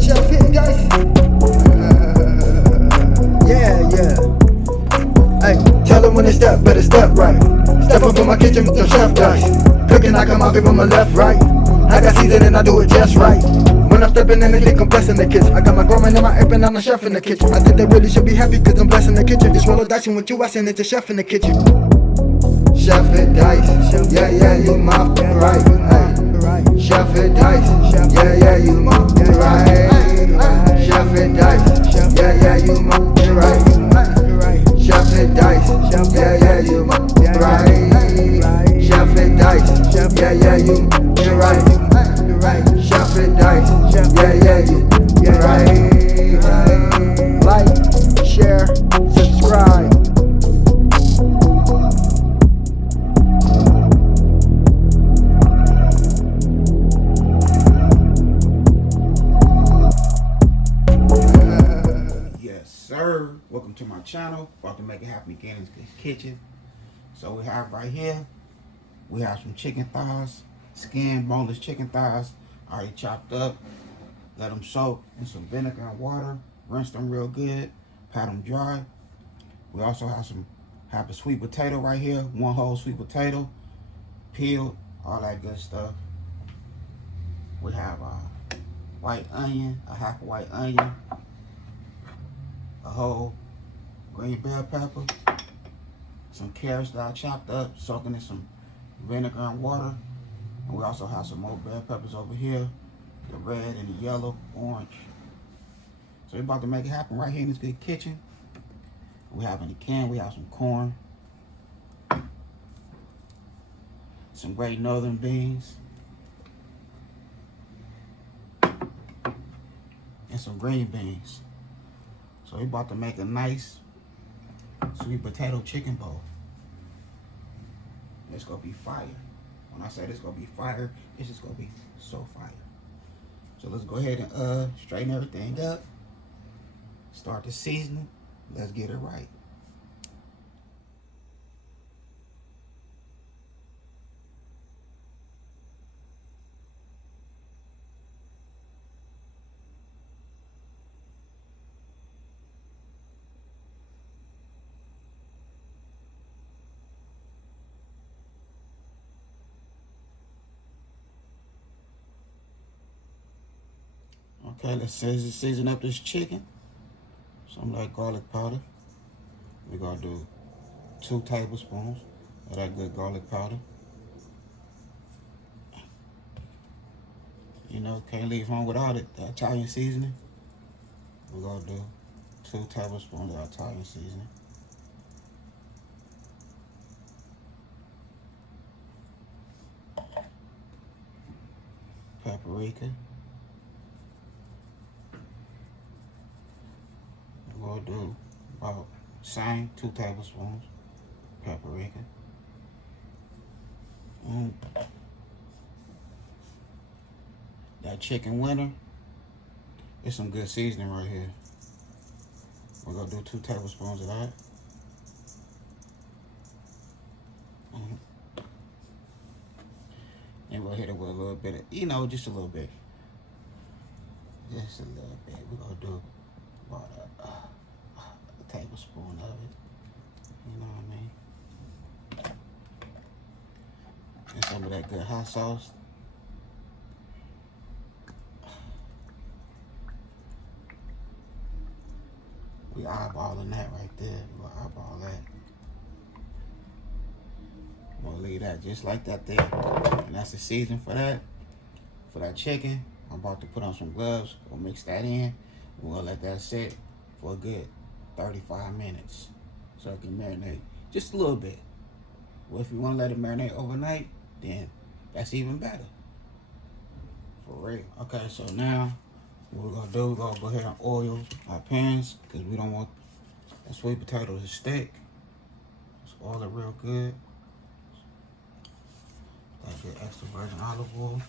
Chef hit, guys. Yeah. Hey, tell them when they step, better step right. Step up in my kitchen with the chef guys. Cooking, I come out from my left, right. I got seasoning, I do it just right. When I'm stepping in the kitchen, I'm blessing the kitchen. I got my grandma and my apron, I'm the chef in the kitchen. I think they really should be happy cause I'm blessing the kitchen. Just roll a dice and with you, I send it to chef in the kitchen. Chef it dice, yeah, you my right. Hey. Chef it dice, yeah, you my right. Chef it dice, yeah, you my right. Chef it dice, yeah, you my right. Chef it dice, yeah, you right. Chef it dice, yeah, you right. Like, share, subscribe. Yes, sir. Welcome to my channel. About to make it happen again in the kitchen. So we have right here, we have some chicken thighs, skinned boneless chicken thighs, already chopped up. Let them soak in some vinegar and water. Rinse them real good. Pat them dry. We also have a sweet potato right here, one whole sweet potato, peeled, all that good stuff. We have a white onion, a half a white onion, a whole green bell pepper, some carrots that I chopped up, soaking in some vinegar and water. And we also have some more bell peppers over here, the red and the yellow, orange. So we're about to make it happen right here in this good kitchen. We have in the can, we have some corn, some great northern beans, and some green beans. So we're about to make a nice sweet potato chicken bowl. It's gonna be fire. When I say it's gonna be fire, it's just gonna be so fire. So let's go ahead and straighten everything up. Start the seasoning. Let's get it right. Okay, let's season up this chicken. Some like garlic powder. We're gonna do 2 tablespoons of that good garlic powder. You know, can't leave home without it. The Italian seasoning. We're gonna do 2 tablespoons of Italian seasoning. Paprika. We'll do about same 2 tablespoons paprika. That chicken winner, it's some good seasoning right here. We're gonna do 2 tablespoons of that. And we'll hit it with a little bit of, just a little bit. Just a little bit. We're gonna do about a tablespoon of it. You know what I mean? And some of that good hot sauce. We eyeballing that right there. We'll eyeball that. We'll leave that just like that there. And that's the season for that. For that chicken, I'm about to put on some gloves. We'll mix that in. We'll let that sit for a good 35 minutes so it can marinate just a little bit. Well, if you want to let it marinate overnight, then that's even better. For real. Okay, so now what we're gonna do, we're gonna go ahead and oil our pans because we don't want that sweet potato to stick. Just oil it real good. That good extra virgin olive oil.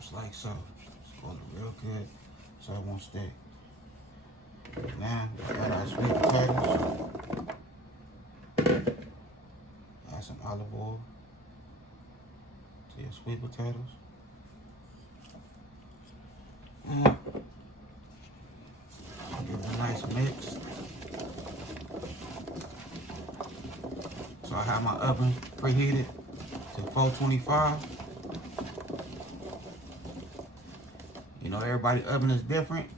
Just like so. Just oil it real good so it won't stick. Now we got our sweet potatoes. Add some olive oil. Still sweet potatoes. And give it a nice mix. So I have my oven preheated to 425. You know, everybody's oven is different.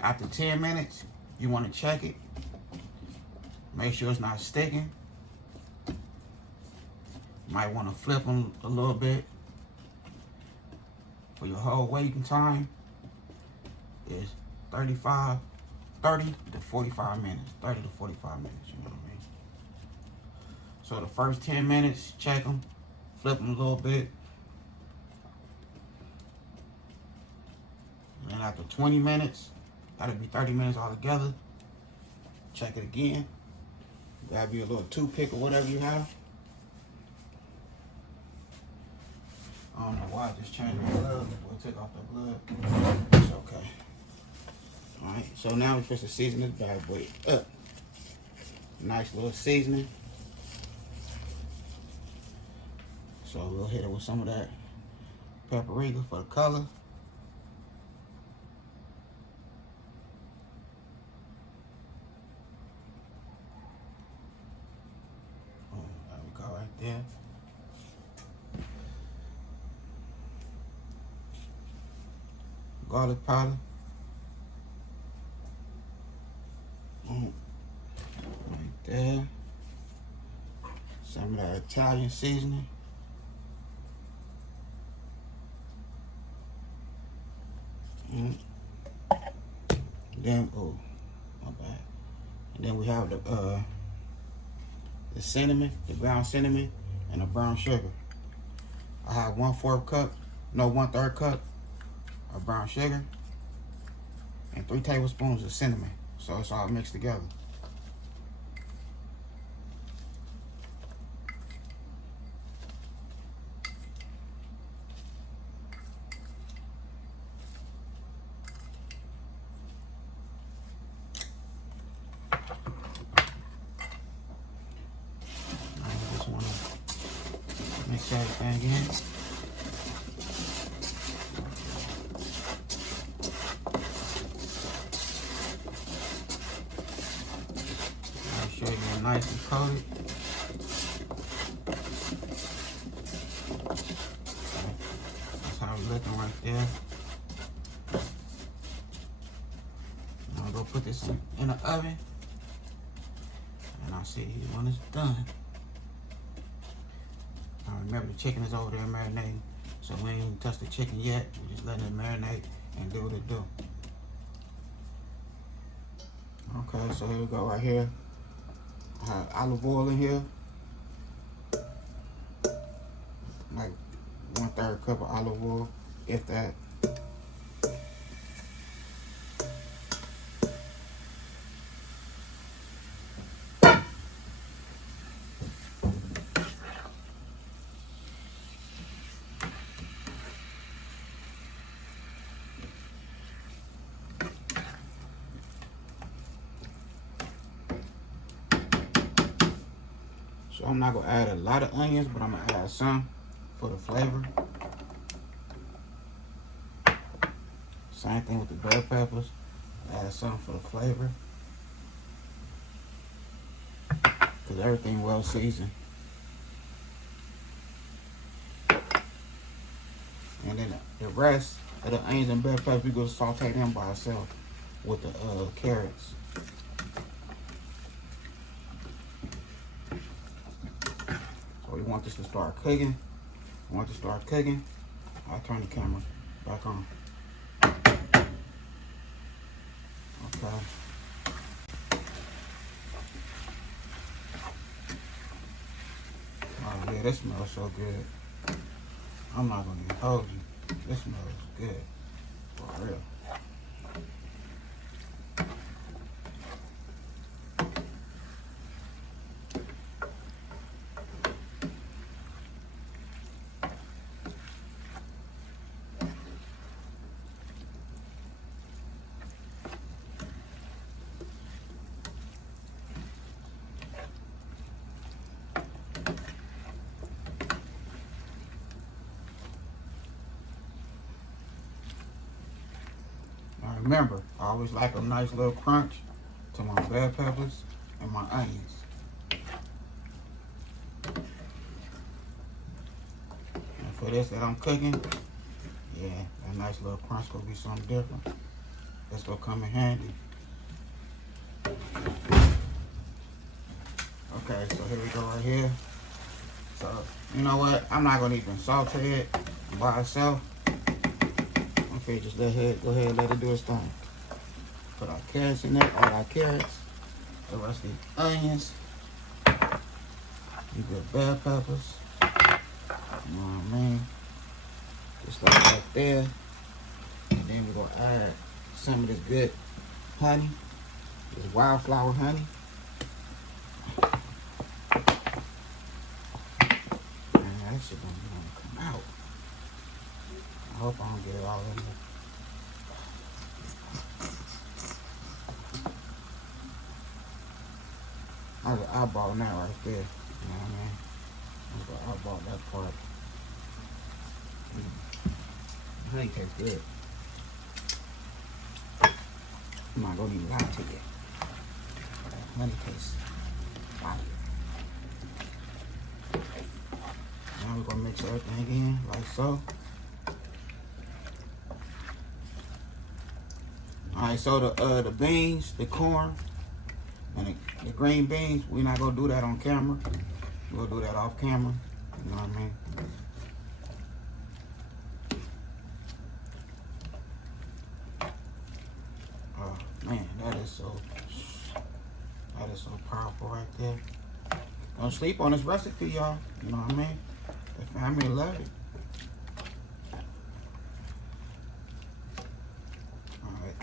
After 10 minutes, you want to check it. Make sure it's not sticking. Might want to flip them a little bit. For your whole waiting time is 30 to 45 minutes. 30 to 45 minutes, you know what I mean? So the first 10 minutes, check them, flip them a little bit. And then after 20 minutes, that'll be 30 minutes altogether. Check it again. Grab you a little toothpick or whatever you have. I don't know why I just changed the glove. We'll take off the glove. It's okay. Alright, so now we're supposed to season this bad boy up. Nice little seasoning. So we'll hit it with some of that paprika for the color. There we go right there. Garlic powder. Right there. Some of that Italian seasoning. Then, oh, my bad. And then we have the cinnamon, the ground cinnamon, and the brown sugar. I have 1/4 cup, no 1/3 cup of brown sugar and 3 tablespoons of cinnamon. So it's all mixed together. I just want to mix everything in. Make sure you're nice and coated. That's how we're looking right there. I'm gonna go put this in the oven, and I'll see you when it's done. Now remember, the chicken is over there marinating, so we ain't even touched the chicken yet. We're just letting it marinate and do what it do. Okay, so here we go right here. I have olive oil in here, like 1/3 cup of olive oil, if that. So I'm not gonna add a lot of onions, but I'm gonna add some for the flavor. Same thing with the bell peppers. Add some for the flavor. Cause everything well seasoned. And then the rest of the onions and bell peppers, we gonna saute them by itself with the carrots. So we want this to start cooking. I'll turn the camera back on. Okay. Oh yeah, this smells so good. I'm not gonna even hold you. This smells good. For real. Remember, I always like a nice little crunch to my bell peppers and my onions. And for this that I'm cooking, yeah, that nice little crunch gonna be something different. That's gonna come in handy. Okay, so here we go right here. So, you know what? I'm not gonna even saute it by itself. Okay, just go ahead and let it do its thing. Put our carrots in there, all our carrots, the rest of the onions, you good bell peppers, you know what I mean? Just like that there. And then we're gonna add some of this good honey, this wildflower honey. Man, that shit gonna come out. I hope I don't get it all in there. I was eyeball that right there. You know what I mean? I was eyeball that part. The honey tastes good. I'm not gonna even lie to you. That honey tastes fire. Now we're gonna mix everything in like so. Alright, so the beans, the corn, and the green beans, we're not gonna do that on camera. We'll do that off camera. You know what I mean? Oh man, that is so powerful right there. Don't sleep on this recipe, y'all. You know what I mean? The family love it. Alright.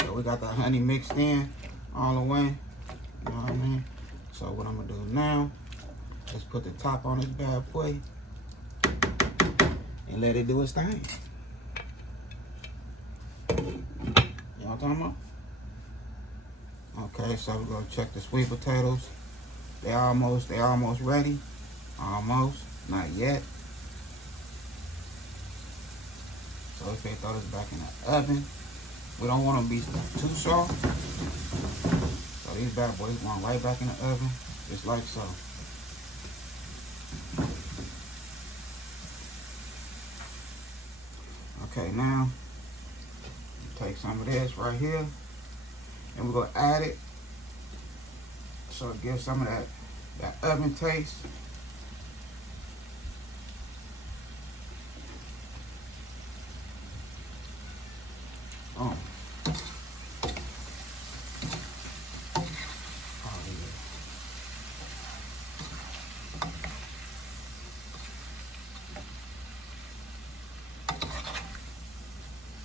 So we got the honey mixed in all the way. You know what I mean? So what I'm gonna do now is put the top on this bad boy and let it do its thing. You know what I'm talking about? Okay, so we're gonna check the sweet potatoes. They almost ready. Almost, not yet. So we can throw this back in the oven. We don't want them to be too soft. So these bad boys going right back in the oven, just like so. Okay, now take some of this right here, and we're gonna add it so it gives some of that oven taste. Oh.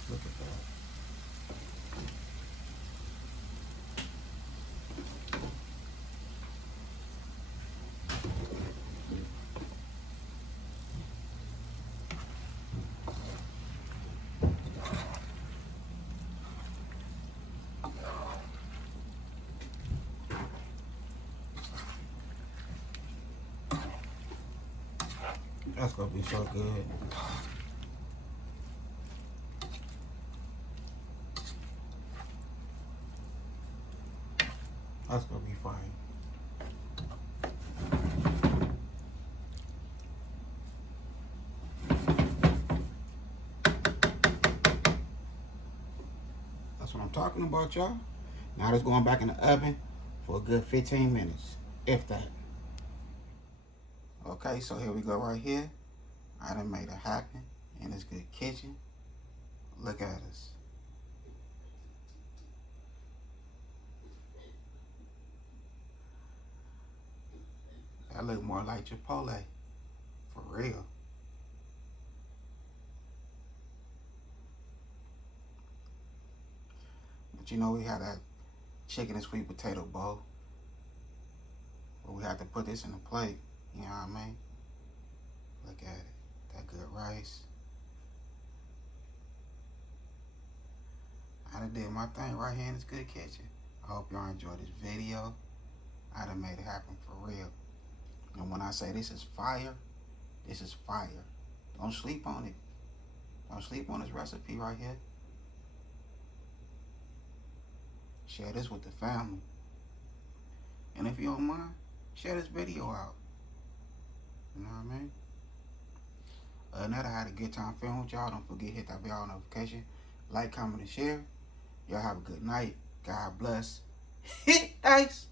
Look at that. That's gonna be so good. That's gonna be fine. That's what I'm talking about, y'all. Now it's going back in the oven for a good 15 minutes, if that. Okay, so here we go right here. I done made it happen in this good kitchen. Look at us. That look more like Chipotle, for real. But you know, we had that chicken and sweet potato bowl, but we had to put this in a plate, you know what I mean? Look at it, that good rice. I done did my thing right here in this good kitchen. I hope y'all enjoyed this video. I done made it happen for real. And when I say this is fire, this is fire. Don't sleep on it. Don't sleep on this recipe right here. Share this with the family. And if you don't mind, share this video out. You know what I mean? Other than that, I had a good time filming with y'all. Don't forget, hit that bell notification. Like, comment, and share. Y'all have a good night. God bless. Hit dice.